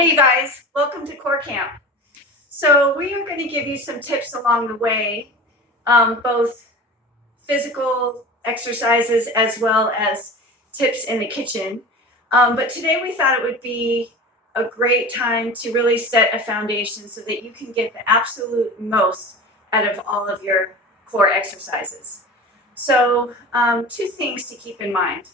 Hey guys, welcome to Core Camp. So we are going to give you some tips along the way, both physical exercises as well as tips in the kitchen. But today we thought it would be a great time to really set a foundation so that you can get the absolute most out of all of your core exercises. So two things to keep in mind.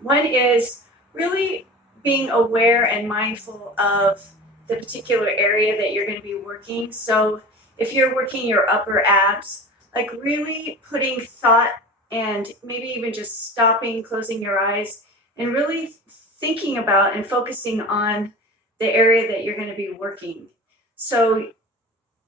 One is really being aware and mindful of the particular area that you're going to be working. So if you're working your upper abs, like really putting thought and maybe even just stopping, closing your eyes, and really thinking about and focusing on the area that you're going to be working. So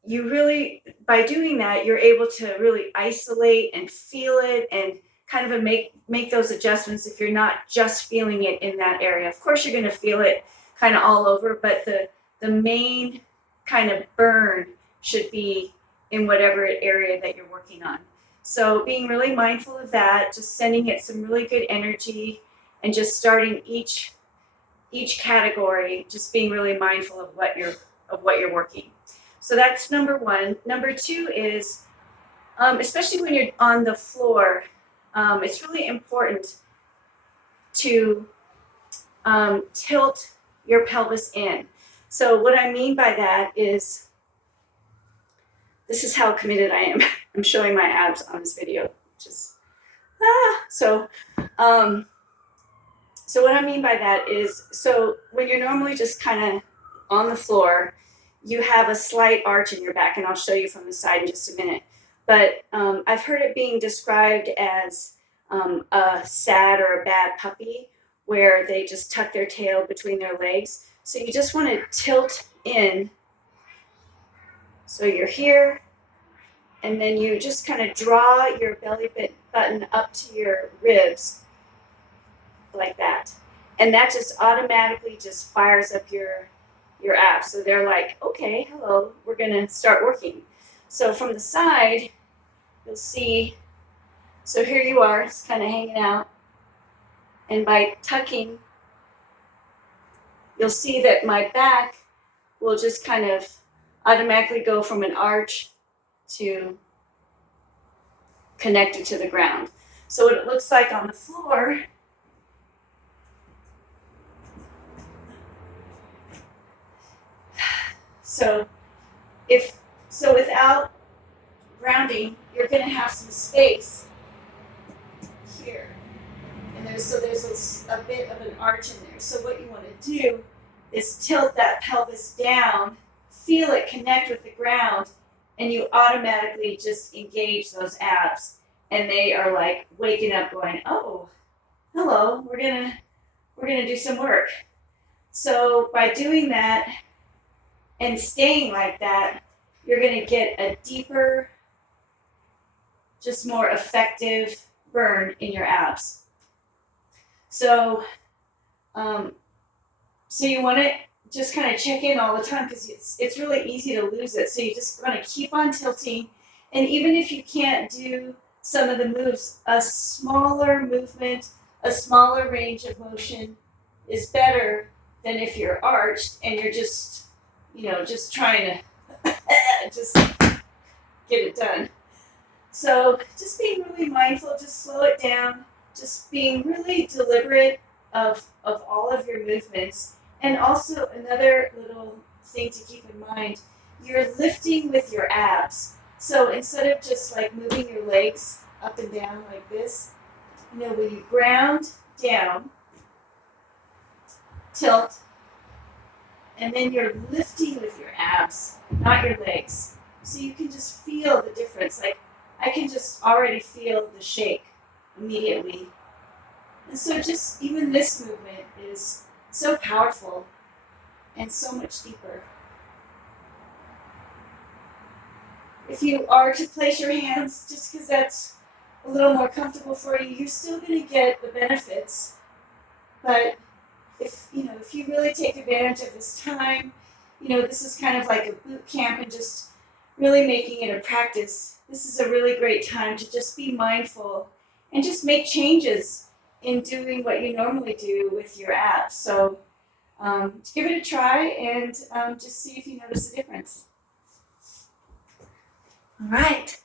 you really, by doing that, you're able to really isolate and feel it and kind of make those adjustments if you're not just feeling it in that area. Of course, you're going to feel it kind of all over, but the main kind of burn should be in whatever area that you're working on. So being really mindful of that, just sending it some really good energy, and just starting each category, just being really mindful of what you're working. So that's number one. Number two is, especially when you're on the floor, it's really important to tilt your pelvis in. So what I mean by that is, this is how committed I am. I'm showing my abs on this video, which is, so what I mean by that is, so when you're normally just kind of on the floor, you have a slight arch in your back, and I'll show you from the side in just a minute. But I've heard it being described as a sad or a bad puppy, where they just tuck their tail between their legs. So you just want to tilt in. So you're here, and then you just kind of draw your belly button up to your ribs like that. And that just automatically just fires up your abs. So they're like, okay, hello, we're going to start working. So from the side, you'll see, so here you are, just kind of hanging out. And by tucking, you'll see that my back will just kind of automatically go from an arch to connected to the ground. So what it looks like on the floor, so without grounding, you're going to have some space here. And there's a bit of an arch in there. So what you want to do is tilt that pelvis down, feel it connect with the ground, and you automatically just engage those abs. And they are like waking up going, oh, hello, we're gonna do some work. So by doing that and staying like that, you're going to get a deeper, just more effective burn in your abs. So you want to just kind of check in all the time, because it's really easy to lose it. So you just want to keep on tilting. And even if you can't do some of the moves, a smaller movement, a smaller range of motion is better than if you're arched and you're just trying to just get it done. So just being really mindful, just slow it down, just being really deliberate of all of your movements. And also another little thing to keep in mind, you're lifting with your abs. So instead of just like moving your legs up and down like this, when you ground down, tilt, and then you're lifting with your abs, not your legs. So you can just feel the difference. Like, I can just already feel the shake immediately. And so just even this movement is so powerful and so much deeper. If you are to place your hands, just because that's a little more comfortable for you, you're still going to get the benefits. But if you really take advantage of this time, this is kind of like a boot camp, and just really making it a practice. This is a really great time to just be mindful and just make changes in doing what you normally do with your abs. So give it a try and just see if you notice a difference. All right.